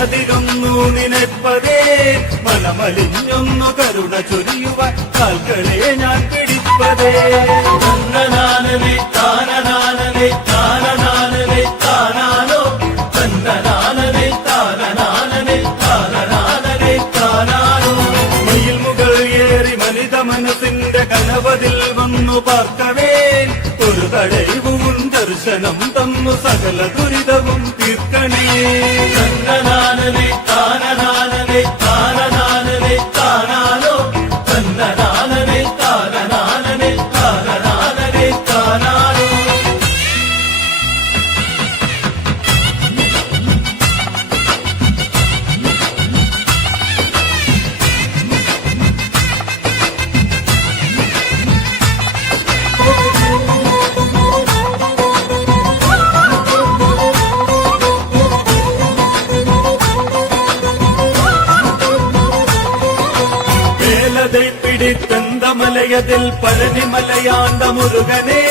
മനതിലൊന്നു നിനപ്പതേ മനമലിഞ്ഞൊന്നു കരുണ ചൊരിയുവാൻ കാൽക്കളെ ഞാൻ പിടിപ്പതേ. തന്നനാനനെ താനനാനനെ താനനാനനെ താനാനോ തന്നനാനനെ താനനാനനെ താനനാനനെ താനാനോ. മയിൽ മുകൾ ഏറി മനിത മനസ്സിന്റെ കനവതിൽ വന്നു പാർക്കവേ ഒരു തടയവും ദർശനം തന്നു സകല ദുരിതവും തീർക്കണേ. തന്നനാനനെ താനനാനനെ താനനാനനെ താനാനോ തന്നനാനനെ താനനാനനെ താനനാനനെ താനാനോ. பிடித்தந்த மலையதில் பழனி மலையாண்ட முருகனே